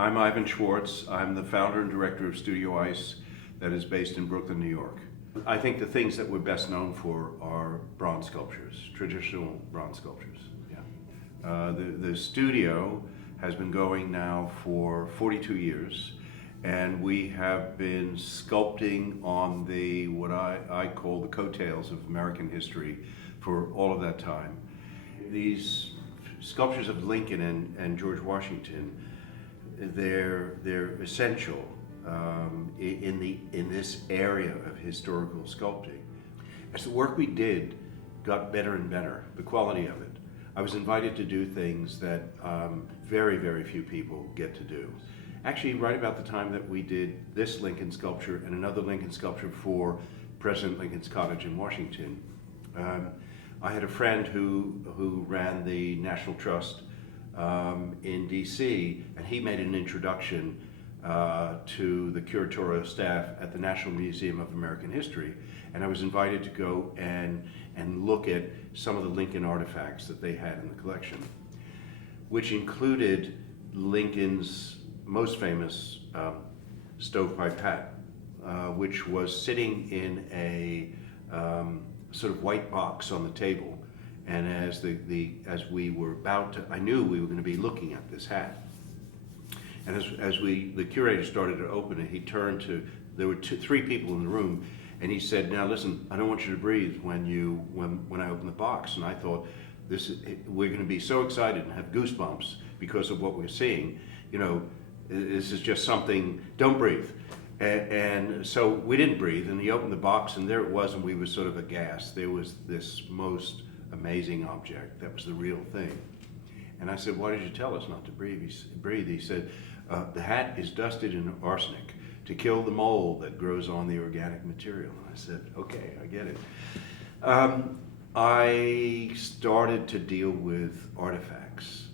I'm Ivan Schwartz. I'm the founder and director of Studio Ice that is based in Brooklyn, New York. I think the things that we're best known for are bronze sculptures, traditional bronze sculptures. Yeah. The studio has been going now for 42 years, and we have been sculpting on the what I call the coattails of American history for all of that time. These sculptures of Lincoln and George Washington, they're essential in this area of historical sculpting. As the work we did got better and better, the quality of it, I was invited to do things that very, very few people get to do. Actually, right about the time that we did this Lincoln sculpture and another Lincoln sculpture for President Lincoln's cottage in Washington, I had a friend who ran the National Trust in DC, and he made an introduction to the curatorial staff at the National Museum of American History, and I was invited to go and look at some of the Lincoln artifacts that they had in the collection, which included Lincoln's most famous stovepipe hat, which was sitting in a sort of white box on the table. And as we were about to, I knew we were going to be looking at this hat. And as the curator started to open it, he turned to, there were three people in the room, and he said, "Now listen, I don't want you to breathe when I open the box." And I thought, we're going to be so excited and have goosebumps because of what we're seeing. You know, this is just something, don't breathe. And so we didn't breathe, and he opened the box, and there it was, and we were sort of aghast. There was this most amazing object that was the real thing. And I said, "Why did you tell us not to breathe?" He said, "The hat is dusted in arsenic to kill the mold that grows on the organic material." And I said, "Okay, I get it." I started to deal with artifacts.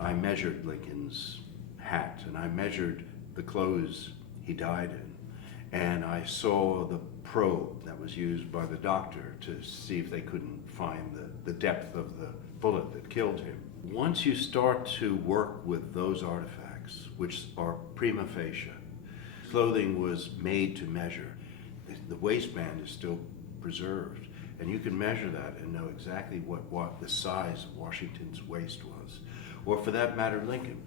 I measured Lincoln's hat, and I measured the clothes he died in, and I saw the probe that was used by the doctor to see if they couldn't find the depth of the bullet that killed him. Once you start to work with those artifacts, which are prima facie, clothing was made to measure. The waistband is still preserved, and you can measure that and know exactly what the size of Washington's waist was, or for that matter, Lincoln.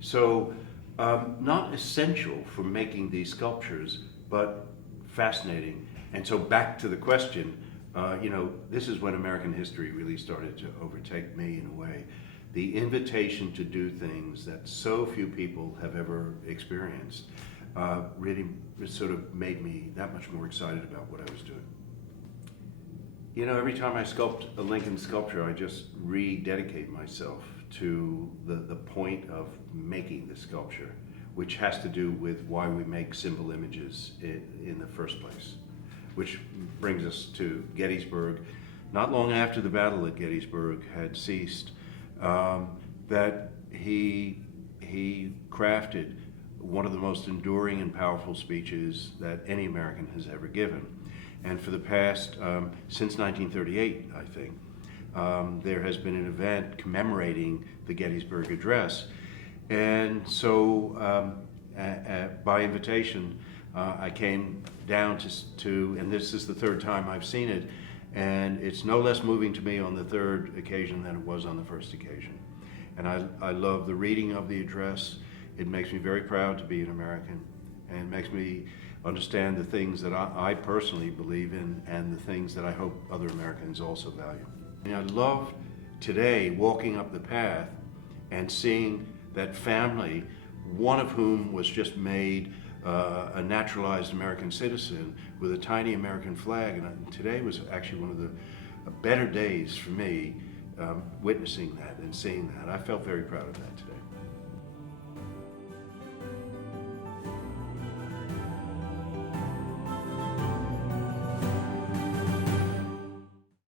So, not essential for making these sculptures, but fascinating. And so back to the question, this is when American history really started to overtake me in a way. The invitation to do things that so few people have ever experienced really sort of made me that much more excited about what I was doing. You know, every time I sculpt a Lincoln sculpture, I just rededicate myself to the point of making the sculpture, which has to do with why we make symbol images in the first place. Which brings us to Gettysburg. Not long after the battle at Gettysburg had ceased, that he crafted one of the most enduring and powerful speeches that any American has ever given. And for the past, since 1938, I think, there has been an event commemorating the Gettysburg Address. And so by invitation, I came down to, and this is the third time I've seen it, and it's no less moving to me on the third occasion than it was on the first occasion. And I love the reading of the address. It makes me very proud to be an American, and it makes me understand the things that I personally believe in and the things that I hope other Americans also value. And I love today walking up the path and seeing that family, one of whom was just made a naturalized American citizen with a tiny American flag. And today was actually one of the better days for me witnessing that and seeing that. I felt very proud of that today.